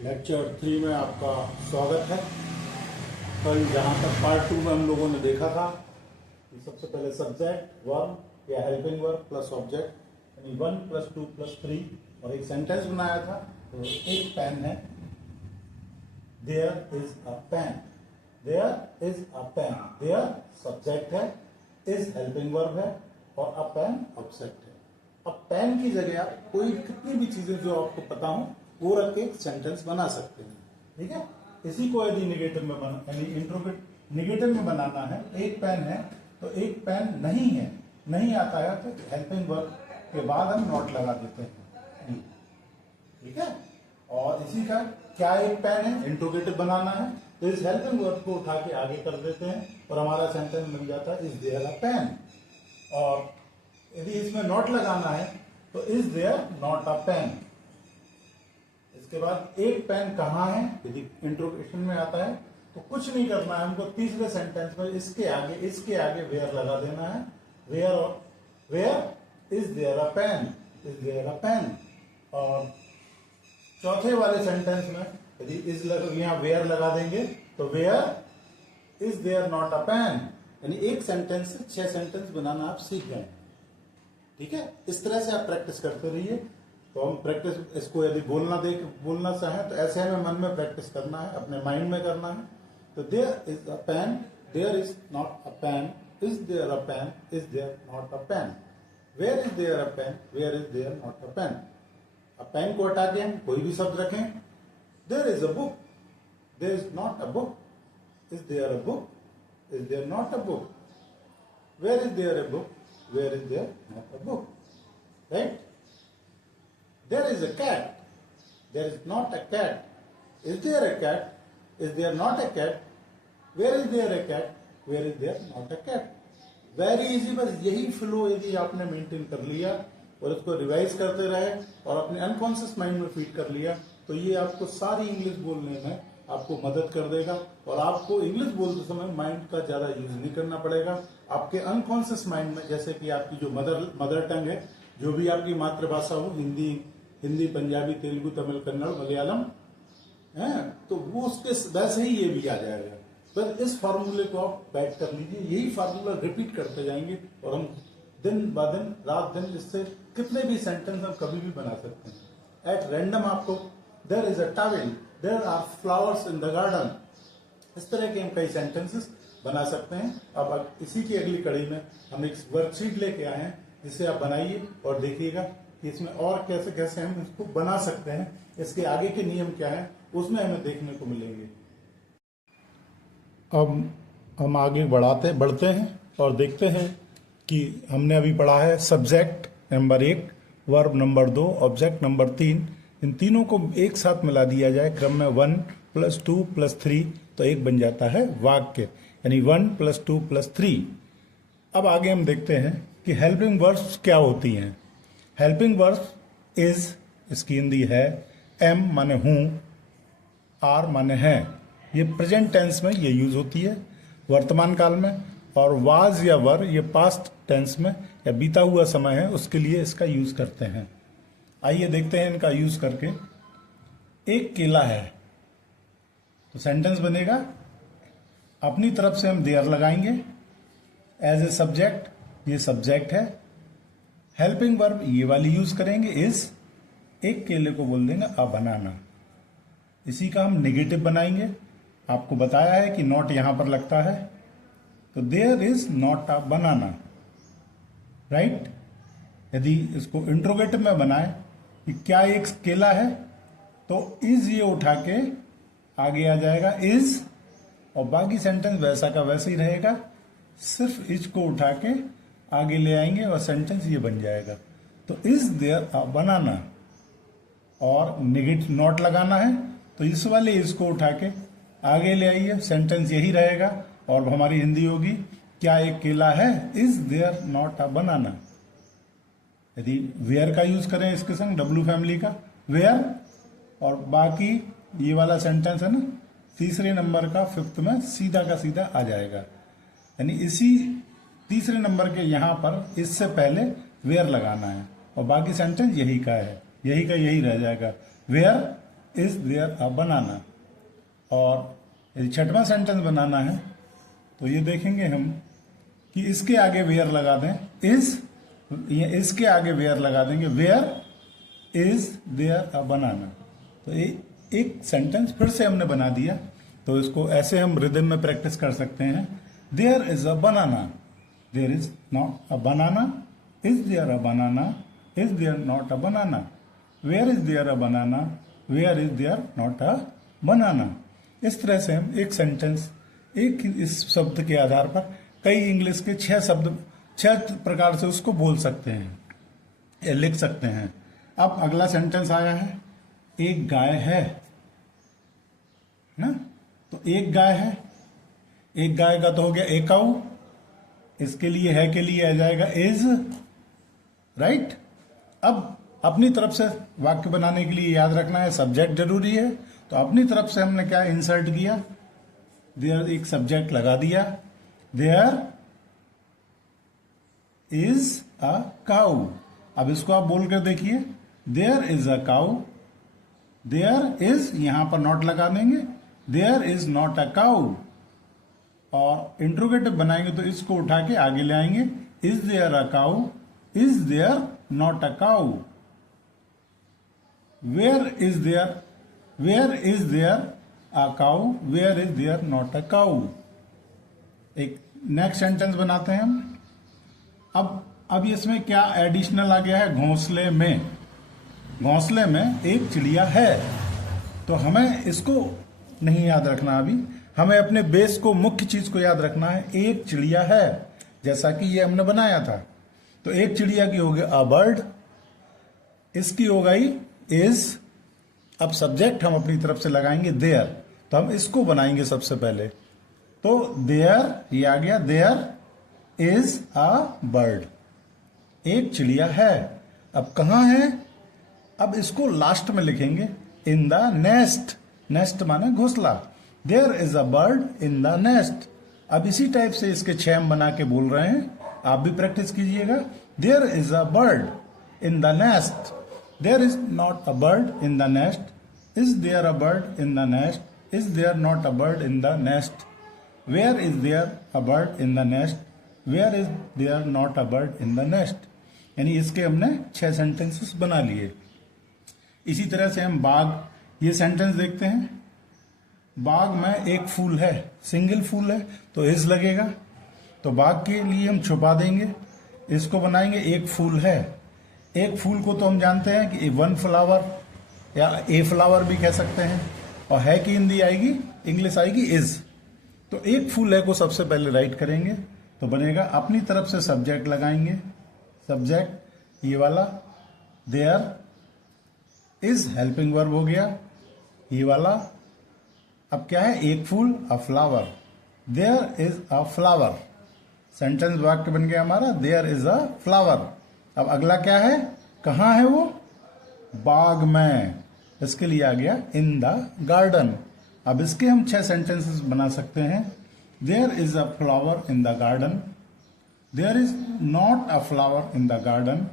Lecture 3 में आपका स्वागत है। कल जहाँ तक पार्ट 2 में हम लोगों ने देखा था कि सबसे पहले सब्जेक्ट वर्ब या हेल्पिंग वर्ब प्लस ऑब्जेक्ट यानी 1 + 2 + 3 और एक सेंटेंस बनाया था। तो एक पेन है, there is a pen, there is a pen, there subject है, इज हेल्पिंग वर्ब है और अ पेन ऑब्जेक्ट है। अब पेन की जगह आप कोई कितनी भी चीजें जो आपको पता हो वो रख के एक सेंटेंस बना सकते हैं। ठीक है, इसी को यदि नेगेटिव में यानी इंट्रोगेट नेगेटिव में बनाना है, एक पेन है तो एक पेन नहीं है, नहीं आता है तो हेल्पिंग वर्ब के बाद हम नॉट लगा देते हैं। ठीक है, और इसी का क्या एक पेन है, इंट्रोगेटिव बनाना है तो इस हेल्पिंग वर्ब को उठा के आगे कर देते हैं और हमारा सेंटेंस बन जाता है इज देयर अ पेन। और यदि इसमें नॉट लगाना है तो is there not a pen. इसके बाद एक पेन कहाँ है, यदि इंट्रोगेशन में आता है तो कुछ नहीं करना है हमको, तीसरे सेंटेंस में इसके आगे वेयर लगा देना है। Where is there a pen, is there a pen. और चौथे वाले सेंटेंस में यदि इज यहाँ वेयर लगा देंगे तो where is there not a pen. यानी एक सेंटेंस से 6 सेंटेंस बनाना आप सीख गए। ठीक है, इस तरह से आप प्रैक्टिस करते रहिए। तो हम प्रैक्टिस इसको यदि बोलना चाहें तो ऐसे हमें मन में प्रैक्टिस करना है, अपने माइंड में करना है। तो there is a pen, there is not a pen, is there a pen, is there not a pen, where is there a pen, where is there not a pen. अब pen को हटा के हम कोई भी शब्द रखें, there is a book, there is not a book, is there a book, is there not a book, where is there a book, where is there not a book, right? There is a cat. There is not a cat. Is there a cat? Is there not a cat? Where is there a cat? Where is there not a cat? Very easy। बस यही flow यदि आपने maintain कर लिया और इसको revise करते रहे और अपने अनकॉन्शियस माइंड में फीड कर लिया तो ये आपको सारी इंग्लिश बोलने में आपको मदद कर देगा। और आपको इंग्लिश बोलते समय माइंड का ज्यादा यूज नहीं करना पड़ेगा। आपके अनकॉन्शियस माइंड में, जैसे कि आपकी जो मदर टंग है, जो भी आपकी मातृभाषा हो, हिंदी, पंजाबी, तेलुगु, तमिल, कन्नड़, मलयालम है, तो वो उसके वैसे ही ये भी आ जाएगा। बस इस फार्मूले को आप बैठ कर लीजिए, यही फार्मूला रिपीट करते जाएंगे और हम दिन ब दिन, रात दिन इससे कितने भी सेंटेंस हम कभी भी बना सकते हैं। एट रैंडम आपको there is a towel, there are flowers in the garden, इस तरह के हम कई सेंटेंसेस बना सकते हैं। अब इसी की अगली कड़ी में हम एक वर्कशीट लेके आए हैं जिसे आप बनाइए और देखिएगा कि इसमें और कैसे कैसे हम इसको बना सकते हैं, इसके आगे के नियम क्या है उसमें हमें देखने को मिलेंगे। अब हम आगे बढ़ते हैं और देखते हैं कि हमने अभी पढ़ा है subject number 1, verb number 2, object number 3। इन तीनों को एक साथ मिला दिया जाए क्रम में 1 + 2 + 3 तो एक बन जाता है वाक्य, यानी 1 + 2 + 3। अब आगे हम देखते हैं कि हेल्पिंग वर्ब्स क्या होती हैं। हेल्पिंग वर्ब्स इज, इसकी हिंदी है, एम माने हूँ, आर माने है। ये प्रेजेंट टेंस में ये यूज होती है वर्तमान काल में, और वाज या वर ये पास्ट टेंस में या बीता हुआ समय है उसके लिए इसका यूज करते हैं। आइए देखते हैं इनका यूज करके। एक केला है तो सेंटेंस बनेगा, अपनी तरफ से हम देयर लगाएंगे एज ए सब्जेक्ट, ये सब्जेक्ट है। हेल्पिंग वर्ब ये वाली यूज करेंगे इज, एक केले को बोल देंगे अ बनाना। इसी का हम नेगेटिव बनाएंगे, आपको बताया है कि नॉट यहां पर लगता है तो there is not a banana, right? यदि इसको इंट्रोगेटिव में बनाए कि क्या एक केला है तो इज ये उठा के आगे आ जाएगा इज, और बाकी सेंटेंस वैसा का वैसे ही रहेगा, सिर्फ इज को उठा के आगे ले आएंगे और सेंटेंस ये बन जाएगा। तो इज देयर अ बनाना, और नेगेटिव नॉट लगाना है तो इस वाले इसको उठा के आगे ले आइए, सेंटेंस यही रहेगा और हमारी हिंदी होगी क्या एक केला है, इज देयर नॉट अ बनाना। यदि वेयर का यूज करें इसके संग, डब्ल्यू फैमिली का वेयर, और बाकी ये वाला सेंटेंस है ना, तीसरे नंबर का 5th में सीधा का सीधा आ जाएगा। यानी इसी तीसरे नंबर के यहां पर इससे पहले वेयर लगाना है और बाकी सेंटेंस यही का है, यही का यही रह जाएगा। वेयर इज देयर अ बनाना। और यदि छठवां सेंटेंस बनाना है तो ये देखेंगे हम कि इसके आगे वेयर लगा दें, इज, इसके आगे वेयर लगा देंगे, वेयर इज देयर अ बनाना। तो एक सेंटेंस फिर से हमने बना दिया। तो इसको ऐसे हम रिदम में प्रैक्टिस कर सकते हैं। There is a banana, there is not a banana, is there a banana, is there not a banana, where is there a banana, where is there not a banana. इस तरह से हम एक sentence, एक इस शब्द के आधार पर कई इंग्लिश के 6 शब्द 6 प्रकार से उसको बोल सकते हैं या लिख सकते हैं। अब अगला सेंटेंस आया है, एक गाय है ना। तो एक गाय है, एक गाय का तो हो गया ए काऊ, इसके लिए है के लिए आ जाएगा इज, राइट। अब अपनी तरफ से वाक्य बनाने के लिए याद रखना है सब्जेक्ट जरूरी है। तो अपनी तरफ से हमने क्या इंसर्ट किया, देयर एक सब्जेक्ट लगा दिया, देयर इज अ काऊ। अब इसको आप बोल कर देखिए, there is a cow, there is, यहां पर नॉट लगा देंगे, there is not a cow. और इंट्रोगेटिव बनाएंगे तो इसको उठा के आगे ले आएंगे, is there a cow, is there not a cow, where is there, where is there a cow, where is there not a cow. एक नेक्स्ट सेंटेंस बनाते हैं हम। अब इसमें क्या एडिशनल आ गया है, घोंसले में। घोंसले में एक चिड़िया है। तो हमें इसको नहीं याद रखना अभी, हमें अपने बेस को, मुख्य चीज को याद रखना है। एक चिड़िया है, जैसा कि ये हमने बनाया था। तो एक चिड़िया की हो गई अ बर्ड, इसकी हो गई इज। अब सब्जेक्ट हम अपनी तरफ से लगाएंगे देयर। तो हम इसको बनाएंगे सबसे पहले। तो देयर, ये आ गया, देयर इज अ बर्ड, एक चिड़िया है। अब कहां है, अब इसको लास्ट में लिखेंगे, इन द नेस्ट। नेस्ट माने घोंसला। There is a bird in the nest. अब इसी टाइप से इसके 6 हम बना के बोल रहे हैं, आप भी प्रैक्टिस कीजिएगा। There is a bird in the nest, there is not a bird in the nest, is there a bird in the nest, is there not a bird in the nest, where is there a bird in the nest, where is there not a bird in the nest. यानी इसके हमने 6 sentences बना लिए। इसी तरह से हम बाग, ये सेंटेंस देखते हैं। बाग में एक फूल है, सिंगल फूल है, तो इज लगेगा। तो बाग के लिए हम छुपा देंगे, इसको बनाएंगे एक फूल है। एक फूल को तो हम जानते हैं कि वन फ्लावर या ए फ्लावर भी कह सकते हैं। और है की हिंदी आएगी, इंग्लिश आएगी इज। तो एक फूल है को सबसे पहले राइट करेंगे, तो बनेगा, अपनी तरफ से सब्जेक्ट लगाएंगे, सब्जेक्ट ये वाला, देयर इज हेल्पिंग वर्ब हो गया ये वाला। अब क्या है, एक फूल a flower, there is a flower. Sentence वाक्य बन गया हमारा, देयर इज अ फ्लावर। अब अगला क्या है, कहां है वो, बाग में। इसके लिए आ गया इन द गार्डन। अब इसके हम 6 सेंटेंसेस बना सकते हैं। There is a flower in the garden, there is not a flower in the garden,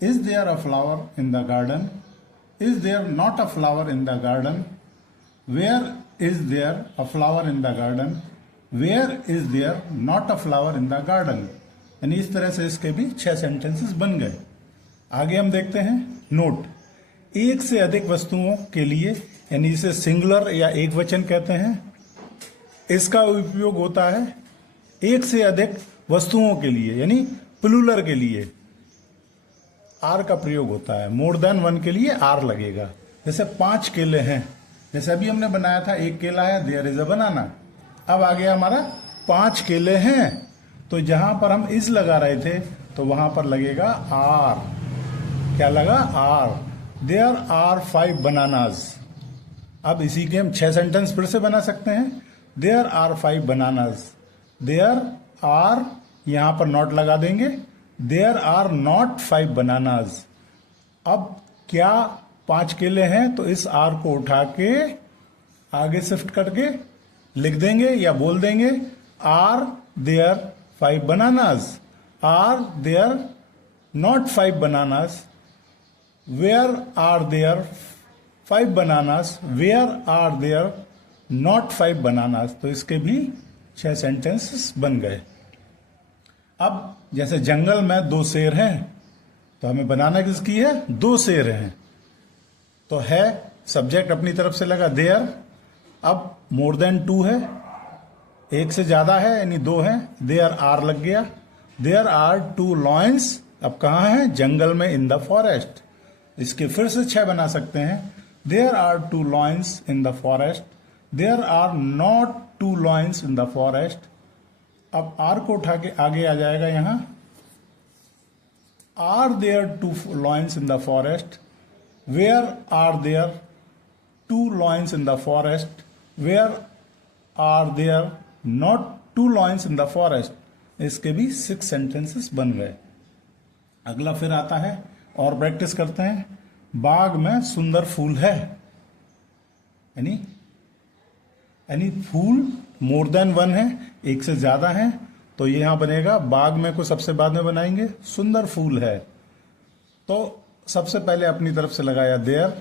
is there a flower in the garden, is there not a flower in the garden, where is there a flower in the garden, where is there not a flower in the garden। यानी इस तरह से इसके भी 6 sentences बन गए। आगे हम देखते हैं नोट। एक से अधिक वस्तुओं के लिए, यानी इसे सिंगुलर या एक वचन कहते हैं, इसका उपयोग होता है एक से अधिक वस्तुओं के लिए, यानी प्लूरल के लिए आर का प्रयोग होता है। मोर देन वन के लिए आर लगेगा। जैसे 5 केले हैं, जैसे अभी हमने बनाया था, एक केला है, देयर इज अ बनाना। अब आ गया हमारा 5 केले हैं, तो जहां पर हम इज लगा रहे थे तो वहां पर लगेगा आर। क्या लगा, आर। There are 5 bananas. अब इसी के हम 6 सेंटेंस फिर से बना सकते हैं। There are 5 bananas, there are, यहां पर नॉट लगा देंगे, देयर आर नॉट 5 बनानाज। अब क्या 5 केले हैं, तो इस आर को उठा के आगे शिफ्ट करके लिख देंगे या बोल देंगे, are there 5 bananas, are there not 5 bananas, where are there 5 bananas, where are there not 5 bananas. तो इसके भी 6 सेंटेंसेस बन गए। अब जैसे जंगल में 2 शेर हैं, तो हमें बनाना किसकी है? 2 शेर हैं। तो है सब्जेक्ट अपनी तरफ से लगा देयर। अब मोर देन 2 है, एक से ज्यादा है यानी 2 है, देयर आर लग गया। देयर आर 2 लॉयंस, अब कहाँ है? जंगल में, इन द फॉरेस्ट। इसके फिर से 6 बना सकते हैं। There are 2 lions in the forest, there are not 2 lions in the forest. अब आर को उठा के आगे आ जाएगा यहां, are there 2 lions in the forest, where are there 2 lions in the forest, where are there not 2 lions in the forest. इसके भी 6 सेंटेंसेस बन गए। अगला फिर आता है और प्रैक्टिस करते हैं। बाग में सुंदर फूल है, यानी फूल मोर देन 1 है, एक से ज्यादा है, तो ये यहां बनेगा बाग में को सबसे बाद में बनाएंगे, सुंदर फूल है। तो सबसे पहले अपनी तरफ से लगाया देयर।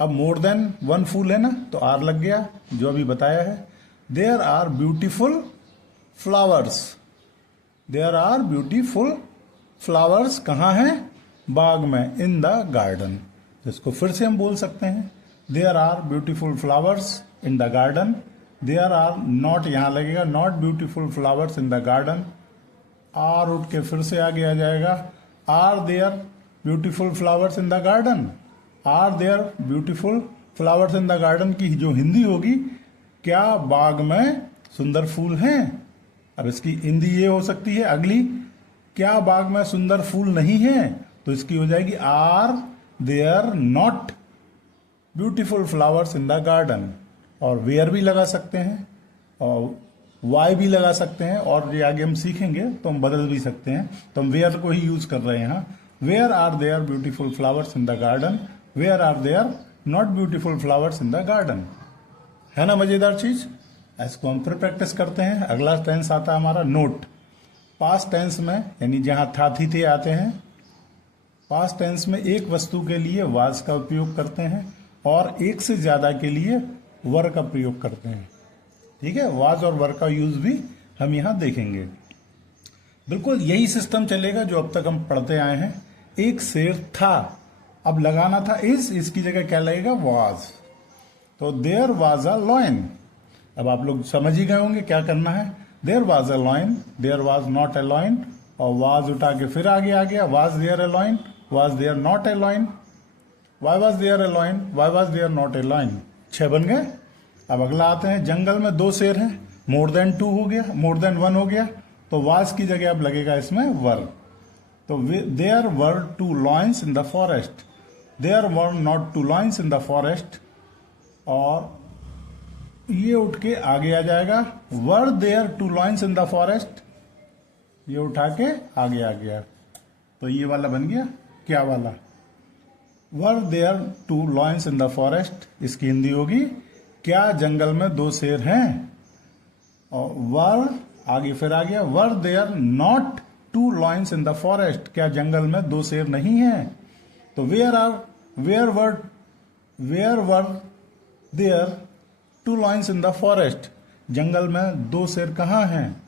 अब मोर देन 1 फूल है ना, तो आर लग गया, जो अभी बताया है। There are beautiful flowers, there are beautiful flowers कहाँ हैं? बाग में, इन द गार्डन। इसको फिर से हम बोल सकते हैं, there are beautiful flowers in the garden. There are not, यहां लगेगा not beautiful flowers in the garden. Are उठ के फिर से आगे आ जाएगा, are there beautiful flowers in the garden. Are there beautiful flowers in the garden की जो हिंदी होगी, क्या बाग में सुंदर फूल हैं? अब इसकी हिंदी ये हो सकती है अगली, क्या बाग में सुंदर फूल नहीं है? तो इसकी हो जाएगी are there not beautiful flowers in the garden. और वेयर भी लगा सकते हैं और वाई भी लगा सकते हैं, और ये आगे हम सीखेंगे तो हम बदल भी सकते हैं। तो हम वेयर को ही यूज कर रहे हैं यहाँ। Where are there beautiful flowers in the garden, where are there not beautiful flowers in the garden. है ना मजेदार चीज? इसको हम फिर प्रैक्टिस करते हैं। अगला टेंस आता है हमारा नोट। पास्ट टेंस में, यानी जहां था थी थे आते हैं, पास्ट टेंस में एक वस्तु के लिए वाज का उपयोग करते हैं और एक से ज्यादा के लिए वर का प्रयोग करते हैं। ठीक है, वाज और वर का यूज भी हम यहां देखेंगे। बिल्कुल यही सिस्टम चलेगा जो अब तक हम पढ़ते आए हैं। एक शेर था, अब लगाना था इज, इसकी जगह क्या लगेगा? वाज। तो देयर वाज अ लॉयन। अब आप लोग समझ ही गए होंगे क्या करना है। There was a lion, there was not a lion, और वाज उठा के फिर आगे आ गया, was there a lion, was there not a lion, why was there a lion, why was there not a lion. 6 बन गए। अब अगला आते हैं, जंगल में 2 शेर हैं, मोर देन 2 हो गया, मोर देन 1 हो गया, तो वाज की जगह अब लगेगा इसमें वर। तो there were 2 lions in the forest, there were not 2 lions in the forest, और ये उठ के आगे आ जाएगा, were there 2 lions in the forest, ये उठा के आगे आ गया, तो ये वाला बन गया क्या वाला? Were there 2 lions in the forest. इसकी हिंदी होगी, क्या जंगल में 2 शेर हैं? और वर आगे फिर आ गया, were there not 2 lions in the forest, क्या जंगल में 2 शेर नहीं हैं? तो where were there 2 lions in the forest, जंगल में 2 शेर कहाँ हैं?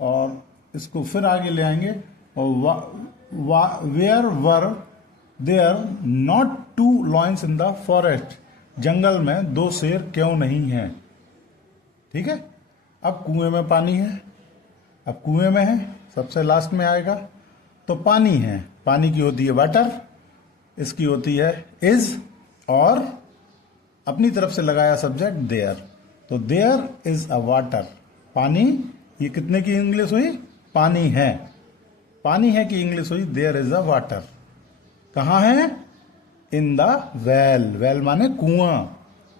और इसको फिर आगे ले आएंगे, और where were there not 2 lions in the forest, जंगल में 2 शेर क्यों नहीं हैं? ठीक है। अब कुएं में पानी है, अब कुएं में है, सबसे लास्ट में आएगा, तो पानी है, पानी की होती है वाटर, इसकी होती है इज, और अपनी तरफ से लगाया सब्जेक्ट देयर, तो देयर इज अ वाटर। पानी, ये कितने की इंग्लिश हुई? पानी है। पानी है की इंग्लिश हुई देयर इज अ वाटर। कहाँ है? इन द वेल। वेल माने कुआं।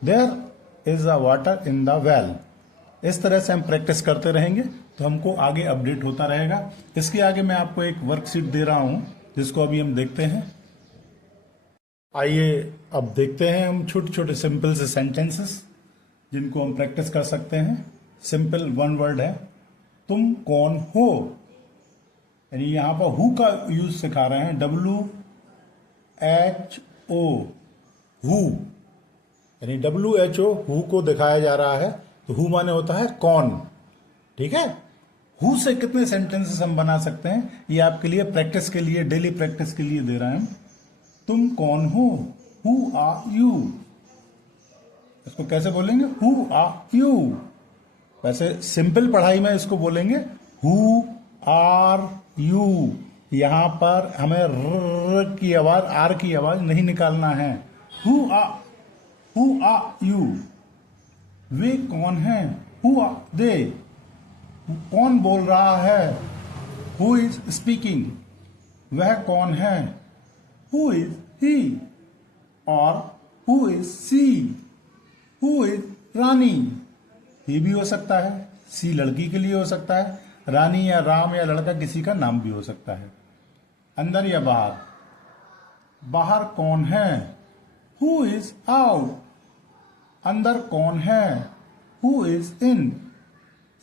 There is a water in the well. इस तरह से हम प्रैक्टिस करते रहेंगे तो हमको आगे अपडेट होता रहेगा। इसके आगे मैं आपको एक वर्कशीट दे रहा हूं जिसको अभी हम देखते हैं। आइए अब देखते हैं हम छोटे छोटे सिंपल से सेंटेंसेस जिनको हम प्रैक्टिस कर सकते हैं। सिंपल 1 वर्ड है, तुम कौन हो, यानी यहां पर हु का यूज सिखा रहे हैं, WHO। हु, यानी WHO हु को दिखाया जा रहा है, तो हु माने होता है कौन। ठीक है, हु से कितने सेंटेंसेस हम बना सकते हैं, ये आपके लिए प्रैक्टिस के लिए, डेली प्रैक्टिस के लिए दे रहे हैं। तुम कौन हो, हु आर यू, इसको कैसे बोलेंगे, हु आर यू। वैसे सिंपल पढ़ाई में इसको बोलेंगे हु आर यू। यहां पर हमें र की आवाज, आर की आवाज नहीं निकालना है। हु आर यू, वे कौन है, हु आर दे, कौन बोल रहा है, हु इज स्पीकिंग, वह कौन है, हु इज ही, और who is she, who is रानी। ये भी हो सकता है, सी लड़की के लिए हो सकता है, रानी या राम या लड़का किसी का नाम भी हो सकता है। अंदर या बाहर, बाहर कौन है, हु इज आउट, अंदर कौन है, हु इज इन,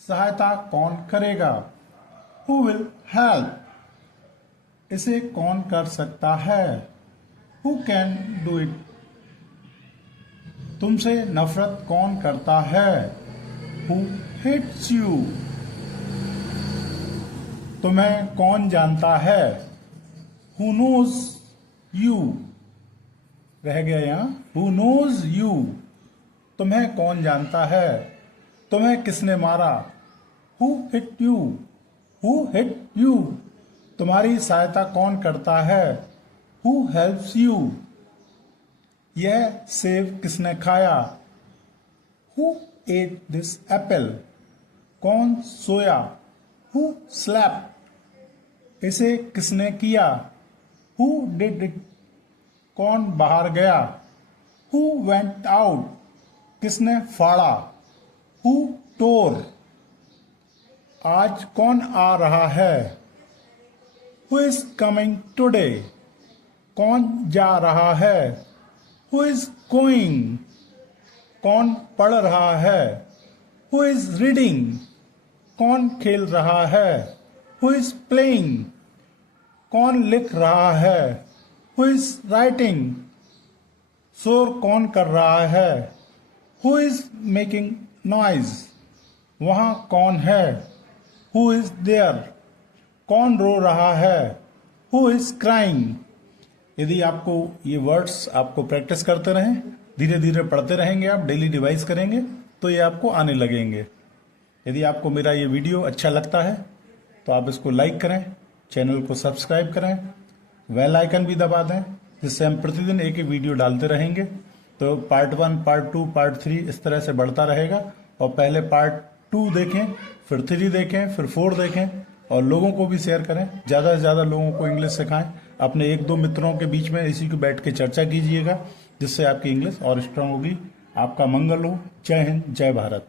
सहायता कौन करेगा, हु विल हेल्प, इसे कौन कर सकता है, हु कैन डू इट, तुमसे नफरत कौन करता है, हु हेट्स यू, तुम्हें कौन जानता है, हु नोज यू, रह गया यहां, हु नोज यू, तुम्हें कौन जानता है, तुम्हें किसने मारा, who hit you, who hit you, तुम्हारी सहायता कौन करता है, हु हेल्प्स यू, यह सेब किसने खाया, हु एट दिस एप्पल, कौन सोया, हु स्लेप्ट, इसे किसने किया, हु डिड इट, कौन बाहर गया, हु वेंट आउट, किसने फाड़ा, हु टोर, आज कौन आ रहा है, हु इज कमिंग टुडे, कौन जा रहा है, हु इज गोइंग, कौन पढ़ रहा है, हु इज रीडिंग, कौन खेल रहा है, हु इज प्लेइंग, कौन लिख रहा है, हु इज राइटिंग, शोर कौन कर रहा है, हु इज मेकिंग नॉइज, वहां कौन है, हु इज देयर, कौन रो रहा है, हु इज क्राइंग। यदि आपको ये वर्ड्स आपको प्रैक्टिस करते रहें, धीरे धीरे पढ़ते रहेंगे, आप डेली रिवाइज करेंगे तो ये आपको आने लगेंगे। यदि आपको मेरा ये वीडियो अच्छा लगता है तो आप इसको लाइक करें, चैनल को सब्सक्राइब करें, बेल आइकन भी दबा दें, जिससे हम प्रतिदिन एक एक वीडियो डालते रहेंगे। तो पार्ट 1, पार्ट 2, पार्ट 3 इस तरह से बढ़ता रहेगा। और पहले पार्ट 2 देखें, फिर 3 देखें, फिर 4 देखें, और लोगों को भी शेयर करें, ज़्यादा से ज़्यादा लोगों को इंग्लिश सिखाएं। अपने 1-2 मित्रों के बीच में इसी को बैठ के चर्चा कीजिएगा, जिससे आपकी इंग्लिश और स्ट्रांग होगी। आपका मंगल हो। जय हिंद, जय भारत।